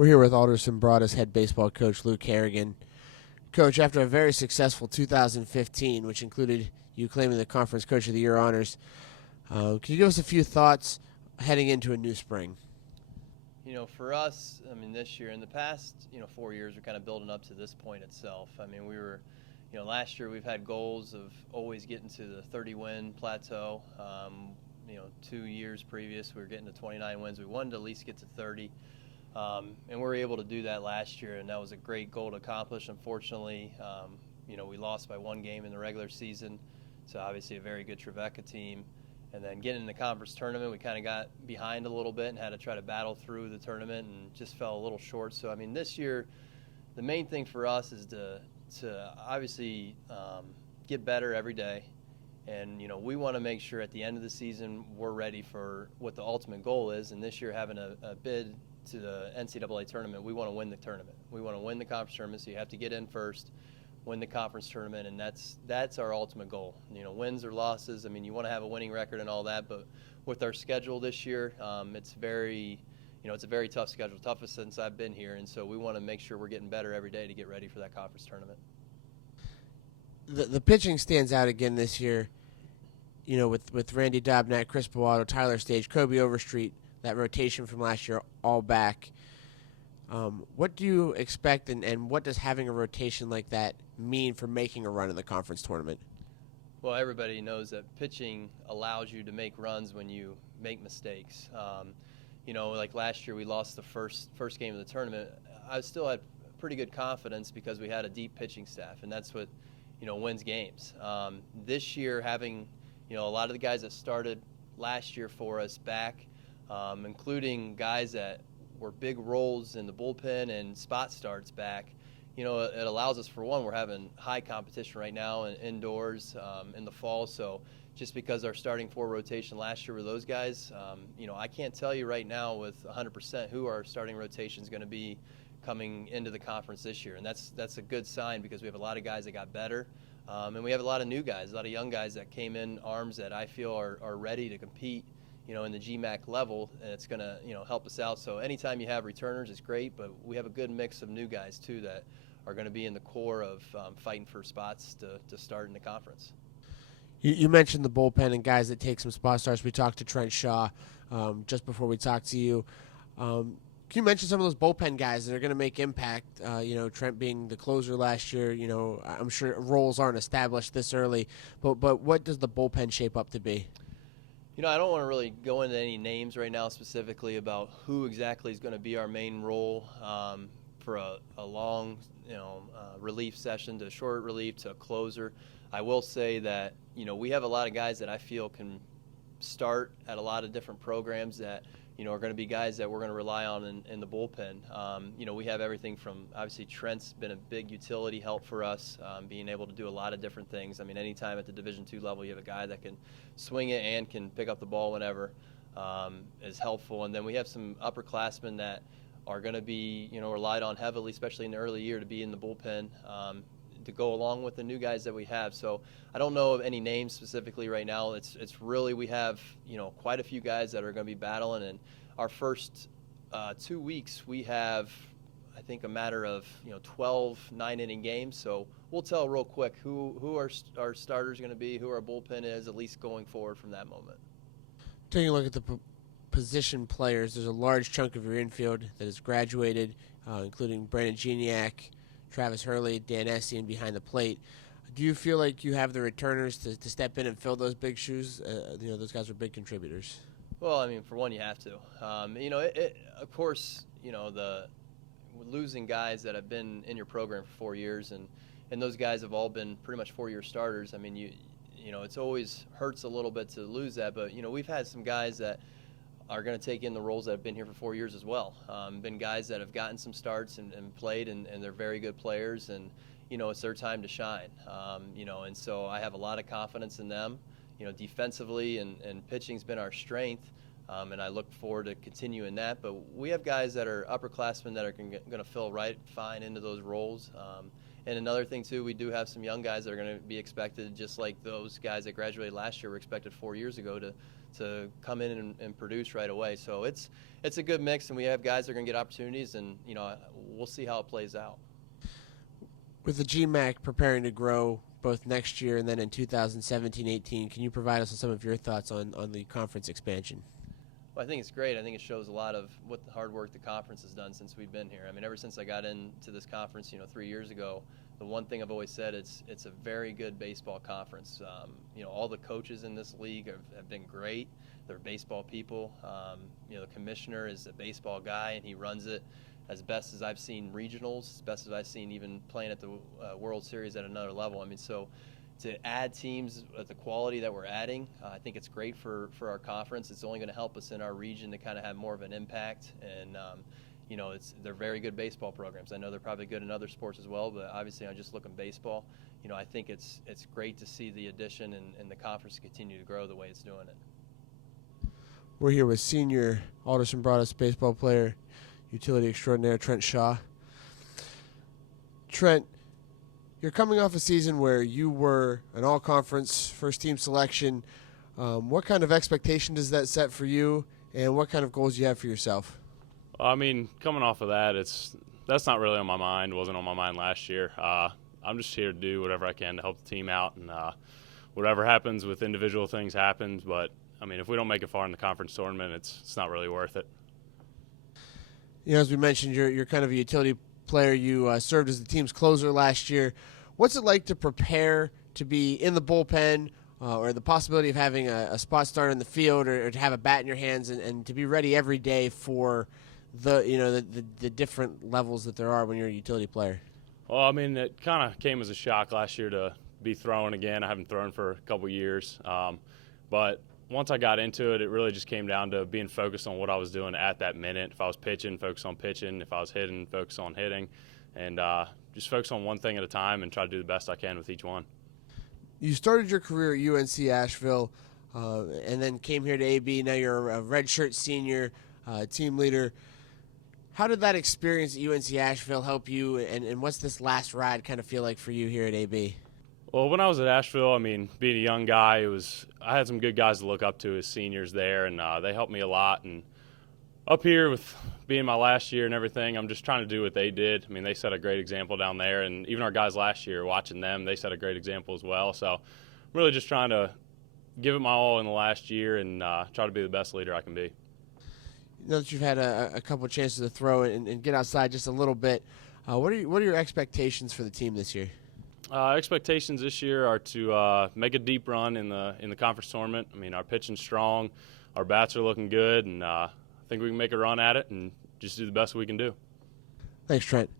We're here with Alderson Broaddus head baseball coach Luke Harrigan. Coach, after a very successful 2015, which included you claiming the Conference Coach of the Year honors, can you give us a few thoughts heading into a new spring? You know, for us, I mean, this year, in the past, 4 years, we're kind of building up to this point itself. I mean, we were, last year we've had goals of always getting to the 30-win plateau. 2 years previous, we were getting to 29 wins. We wanted to at least get to 30. And we were able to do that last year, and that was a great goal to accomplish. Unfortunately, we lost by one game in the regular season, so obviously a very good Trevecca team. And then getting in the conference tournament, we kind of got behind a little bit and had to try to battle through the tournament and just fell a little short. So, I mean, this year, the main thing for us is to obviously get better every day. And, we want to make sure at the end of the season we're ready for what the ultimate goal is. And this year, having a bid to the NCAA tournament, we want to win the tournament. We want to win the conference tournament, so you have to get in first, win the conference tournament, and that's our ultimate goal. Wins or losses, I mean, you want to have a winning record and all that, but with our schedule this year, it's it's a very tough schedule, toughest since I've been here, and so we want to make sure we're getting better every day to get ready for that conference tournament. The pitching stands out again this year, with Randy Dobnak, Chris Bowato, Tyler Stage, Kobe Overstreet, that rotation from last year all back. What do you expect, and what does having a rotation like that mean for making a run in the conference tournament? Well, everybody knows that pitching allows you to make runs when you make mistakes. Like last year we lost the first game of the tournament. I still had pretty good confidence because we had a deep pitching staff, and that's what wins games. This year, having a lot of the guys that started last year for us back, including guys that were big roles in the bullpen and spot starts back, it allows us, for one, we're having high competition right now and indoors in the fall. So just because our starting four rotation last year were those guys, I can't tell you right now with 100% who our starting rotation is going to be coming into the conference this year. And that's a good sign because we have a lot of guys that got better. And we have a lot of new guys, a lot of young guys that came in arms that I feel are ready to compete in the GMAC level, and it's going to, help us out. So anytime you have returners, it's great, but we have a good mix of new guys, too, that are going to be in the core of fighting for spots to start in the conference. You mentioned the bullpen and guys that take some spot starts. We talked to Trent Shaw just before we talked to you. Can you mention some of those bullpen guys that are going to make impact? Trent being the closer last year, I'm sure roles aren't established this early, but what does the bullpen shape up to be? I don't want to really go into any names right now specifically about who exactly is going to be our main role for a long, relief session to a short relief to a closer. I will say that, we have a lot of guys that I feel can start at a lot of different programs that, are going to be guys that we're going to rely on in the bullpen. We have everything from, obviously, Trent's been a big utility help for us, being able to do a lot of different things. I mean, anytime at the Division II level you have a guy that can swing it and can pick up the ball whenever is helpful. And then we have some upperclassmen that are going to be, relied on heavily, especially in the early year, to be in the bullpen to go along with the new guys that we have. So I don't know of any names specifically right now. It's really, we have, quite a few guys that are going to be battling. And our first 2 weeks, we have, I think, a matter of 12 9-inning games. So we'll tell real quick who our starters are going to be, who our bullpen is, at least going forward from that moment. Taking a look at the position players, there's a large chunk of your infield that has graduated, including Brandon Geniak, Travis Hurley, Dan Essian behind the plate. Do you feel like you have the returners to step in and fill those big shoes? Those guys are big contributors. Well, I mean, for one, you have to. Of course, the losing guys that have been in your program for 4 years, and those guys have all been pretty much 4-year starters. I mean, it's always hurts a little bit to lose that, but we've had some guys that are going to take in the roles that have been here for 4 years as well. Been guys that have gotten some starts and played, and they're very good players, and it's their time to shine. And so I have a lot of confidence in them. Defensively and pitching's been our strength, and I look forward to continuing that. But we have guys that are upperclassmen that are going to fill right fine into those roles. And another thing too, we do have some young guys that are going to be expected, just like those guys that graduated last year were expected 4 years ago to come in and produce right away. So it's a good mix, and we have guys that are going to get opportunities, and we'll see how it plays out. With the GMAC preparing to grow both next year and then in 2017-18, can you provide us with some of your thoughts on the conference expansion? Well, I think it's great. I think it shows a lot of what the hard work the conference has done since we've been here. I mean, ever since I got into this conference, 3 years ago, the one thing I've always said, it's a very good baseball conference. All the coaches in this league have been great. They're baseball people. The commissioner is a baseball guy, and he runs it as best as I've seen regionals, as best as I've seen even playing at the World Series at another level. I mean, so to add teams at the quality that we're adding, I think it's great for our conference. It's only going to help us in our region to kind of have more of an impact. And, they're very good baseball programs. I know they're probably good in other sports as well, but obviously I just look at baseball. I think it's great to see the addition and the conference continue to grow the way it's doing it. We're here with senior Alderson Broaddus baseball player, utility extraordinaire Trent Shaw. Trent, you're coming off a season where you were an all-conference first-team selection. What kind of expectation does that set for you, and what kind of goals do you have for yourself? I mean, coming off of that, that's not really on my mind. It wasn't on my mind last year. I'm just here to do whatever I can to help the team out, and whatever happens with individual things happens. But, I mean, if we don't make it far in the conference tournament, it's not really worth it. As we mentioned, you're kind of a utility player. You served as the team's closer last year. What's it like to prepare to be in the bullpen or the possibility of having a spot start in the field or to have a bat in your hands and to be ready every day for the different levels that there are when you're a utility player? Well, I mean, it kind of came as a shock last year to be throwing again. I haven't thrown for a couple years. But once I got into it, it really just came down to being focused on what I was doing at that minute. If I was pitching, focus on pitching. If I was hitting, focus on hitting. And just focus on one thing at a time and try to do the best I can with each one. You started your career at UNC Asheville and then came here to AB. Now you're a redshirt senior, team leader. How did that experience at UNC Asheville help you, and what's this last ride kind of feel like for you here at AB? Well, when I was at Asheville, I mean, being a young guy, I had some good guys to look up to as seniors there, and they helped me a lot. And up here with being my last year and everything, I'm just trying to do what they did. I mean, they set a great example down there, and even our guys last year, watching them, they set a great example as well. So I'm really just trying to give it my all in the last year and try to be the best leader I can be. Now that you've had a couple of chances to throw and get outside just a little bit, what are your expectations for the team this year? Expectations this year are to make a deep run in the conference tournament. I mean, our pitching's strong, our bats are looking good, and I think we can make a run at it and just do the best we can do. Thanks, Trent.